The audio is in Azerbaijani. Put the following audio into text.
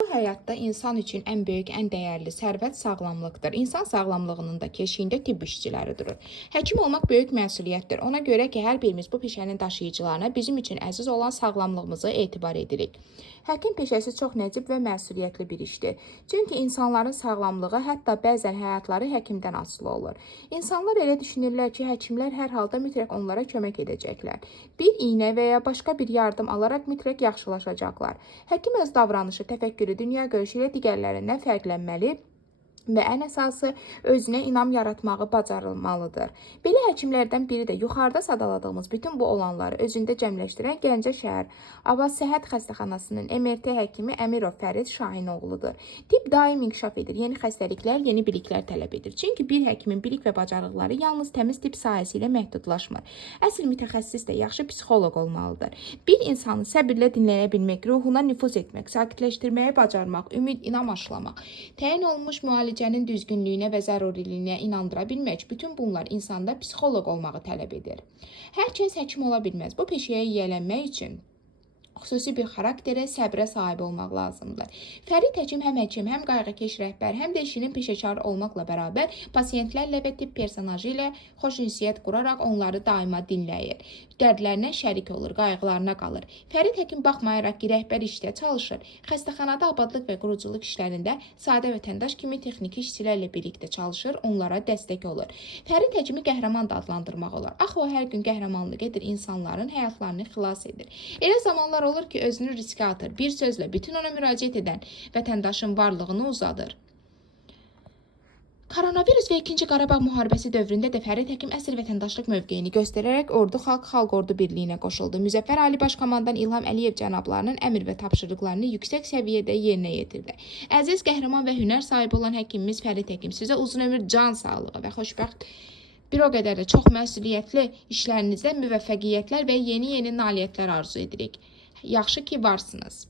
Bu həyatda insan üçün ən böyük, ən dəyərli sərvət sağlamlıqdır. İnsan sağlamlığının da keşiyində tibb işçiləri durur. Həkim olmaq böyük məsuliyyətdir. Ona görə ki, hər birimiz bu peşənin daşıyıcılarına bizim üçün əziz olan sağlamlığımızı etibar edirik. Həkim peşəsi çox nəcib və məsuliyyətli bir işdir. Çünki insanların sağlamlığı, hətta bəzən həyatları həkimdən asılı olur. İnsanlar elə düşünürlər ki, həkimlər hər halda mütləq onlara kömək edəcəklər. Bir iynə və ya başqa bir yardım alaraq mütləq yaxşılaşacaqlar. Həkim öz davranışı, təfəkkürü, dünya görüşü ilə digərlərindən fərqlənməli və ən əsası özünə inam yaratmağı bacarılmalıdır. Belə həkimlərdən biri də yuxarıda sadaladığımız bütün bu olanları özündə cəmləşdirən Gəncə şəhər Abbas Səhhət xəstəxanasının MRT həkimi Əmirov Fərid Şahinoğludur. Tibb daim inkişaf edir, yeni xəstəliklər, yeni biliklər tələb edir. Çünki bir həkimin bilik və bacarıqları yalnız təmiz tibb sahəsi ilə məhdudlaşmır. Əsl mütəxəssis də yaxşı psixoloq olmalıdır. Bir insanı səbirlə dinləyə bilmək, ruhuna nüfuz etmək, sakitləşdirməyə bacarmaq, ümid, inam aşılamaq, təyin olunmuş müalicənin düzgünlüyünə və zəruriliyinə inandıra bilmək, bütün bunlar insanda psixoloq olmağı tələb edir. Hər kəs həkim ola bilməz. Bu peşəyə yiyələnmək üçün xüsusi bir xarakterə, səbrə sahib olmaq lazımdır. Fərid həkim həm həkim, həm qayğıkeş rəhbər, həm də işinin peşəkarı olmaqla bərabər pasientlərlə və tibb personajı ilə xoş ünsiyyət quraraq onları daima dinləyir. Dərdlərinə şərik olur, qayğılarına qalır. Fərid həkim baxmayaraq ki, rəhbər işdə çalışır, xəstəxanada abadlıq və quruculuq işlərində sadə vətəndaş kimi texniki işçilərlə birlikdə çalışır, onlara dəstək olur. Fərid həkimi qəhrəman da adlandırmaq olar. Axı o hər gün qəhrəmanlıq edir, insanların həyatlarını xilas edir. Elə zamanlar olur ki, özünü riskə atır. Bir sözlə, bütün ona müraciət edən vətəndaşın varlığını uzadır. Koronavirus və 2-ci Qarabağ müharibəsi dövründə də Fərid həkim əsl vətəndaşlıq mövqeyini göstərərək Ordu Xalq Ordu Birliyinə qoşuldu. Müzəffər Ali Baş Komandan İlham Əliyev cənablarının əmr və tapşırıqlarını yüksək səviyyədə yerinə yetirdi. Əziz, qəhrəman və hünər sahibi olan həkimimiz Fərid həkim sizə uzun ömür, can sağlığı və xoşbəxt bir o qədər də çox məsuliyyətli işlərinizdə müvəffəqiyyətlər və yeni nailiyyətlər arzu edirik. Yaxşı ki, varsınız.